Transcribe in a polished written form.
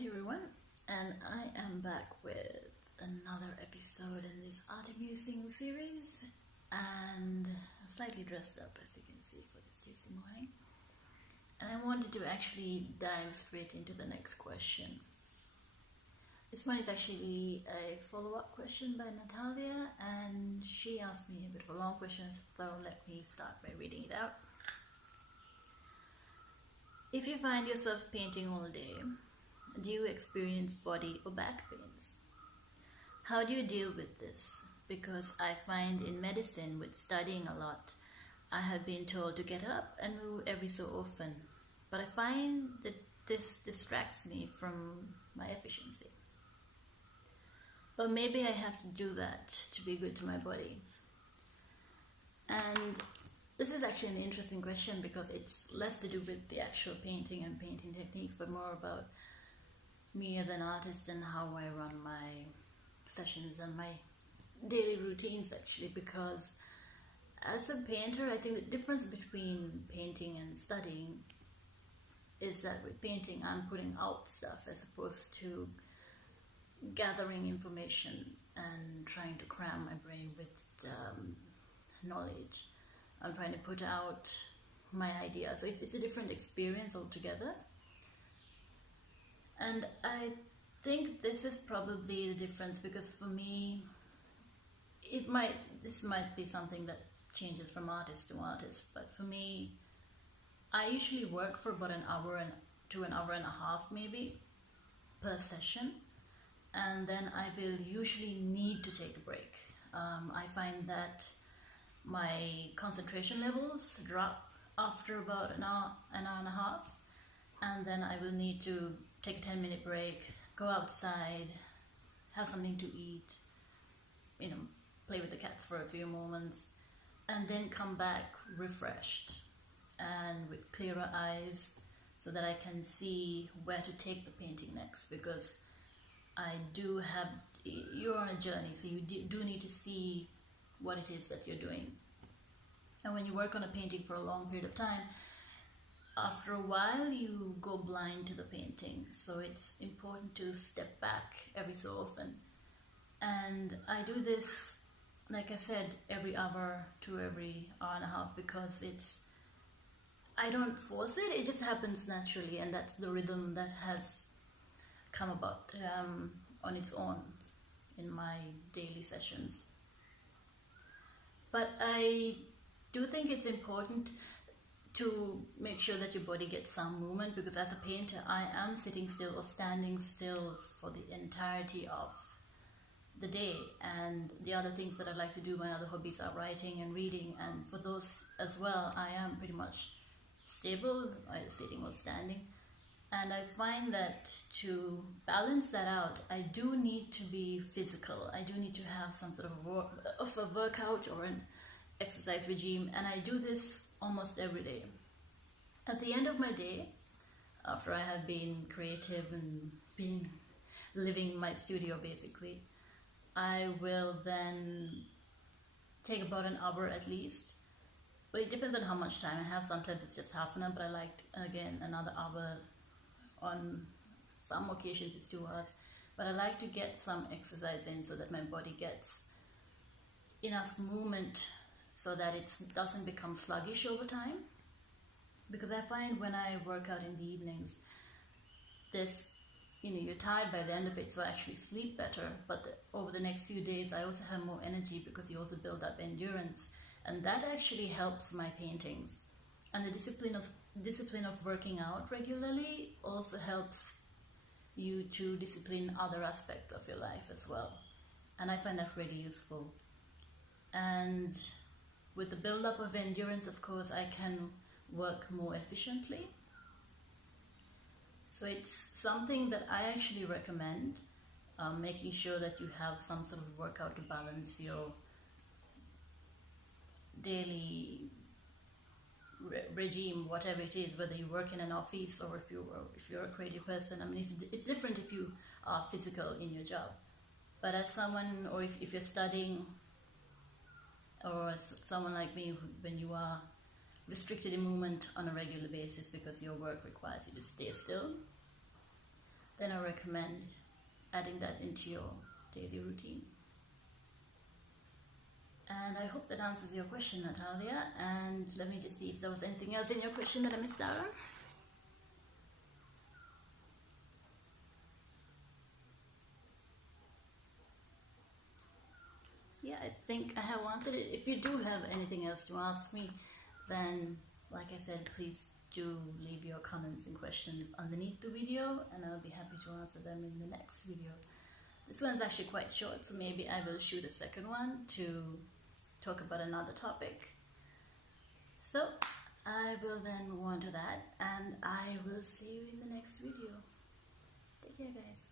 Hey everyone, and I am back with another episode in this Arty Musings series, and I'm slightly dressed up as you can see for this Tuesday morning. And I wanted to actually dive straight into the next question. This one is actually a follow-up question by Natalia, and she asked me a bit of a long question, so let me start by reading it out. If you find yourself painting all day, do you experience body or back pains? How do you deal with this? Because I find in medicine, with studying a lot, I have been told to get up and move every so often, but I find that this distracts me from my efficiency. But maybe I have to do that to be good to my body. And this is actually an interesting question because it's less to do with the actual painting and painting techniques, but more about me as an artist and how I run my sessions and my daily routines actually, because as a painter, I think the difference between painting and studying is that with painting I'm putting out stuff as opposed to gathering information and trying to cram my brain with knowledge. I'm trying to put out my ideas, so it's a different experience altogether. And I think this is probably the difference, because for me, this might be something that changes from artist to artist, but for me, I usually work for about an hour to an hour and a half maybe per session, and then I will usually need to take a break. I find that my concentration levels drop after about an hour and a half, and then I will need to take a 10-minute break, go outside, have something to eat, play with the cats for a few moments, and then come back refreshed and with clearer eyes so that I can see where to take the painting next, because you're on a journey, so you do need to see what it is that you're doing. And when you work on a painting for a long period of time, after a while you go blind to the painting, so it's important to step back every so often. And I do this, like I said, every hour to every hour and a half, because I don't force it, it just happens naturally, and that's the rhythm that has come about on its own in my daily sessions. But I do think it's important to make sure that your body gets some movement, because as a painter I am sitting still or standing still for the entirety of the day. And the other things that I like to do, my other hobbies, are writing and reading, and for those as well I am pretty much stable, either sitting or standing. And I find that to balance that out, I do need to be physical. I do need to have some sort of a workout or an exercise regime, and I do this almost every day. At the end of my day, after I have been creative and been living my studio basically, I will then take about an hour at least. But it depends on how much time I have. Sometimes it's just half an hour, but I like, again, another hour. On some occasions it's 2 hours, but I like to get some exercise in so that my body gets enough movement so that it doesn't become sluggish over time. Because I find when I work out in the evenings, you're tired by the end of it, so I actually sleep better, but over the next few days I also have more energy because you also build up endurance, and that actually helps my paintings. And the discipline of working out regularly also helps you to discipline other aspects of your life as well, and I find that really useful. And with the build-up of endurance, of course, I can work more efficiently. So it's something that I actually recommend, making sure that you have some sort of workout to balance your daily regime, whatever it is, whether you work in an office or if you're a creative person. I mean, it's different if you are physical in your job, but as someone, or if you're studying, or someone like me, when you are restricted in movement on a regular basis because your work requires you to stay still, then I recommend adding that into your daily routine. And I hope that answers your question, Natalia. And let me just see if there was anything else in your question that I missed out on. Yeah, I think I have answered it. If you do have anything else to ask me, then, like I said, please do leave your comments and questions underneath the video, and I'll be happy to answer them in the next video. This one's actually quite short, so maybe I will shoot a second one to talk about another topic. So I will then move on to that, and I will see you in the next video. Take care, guys.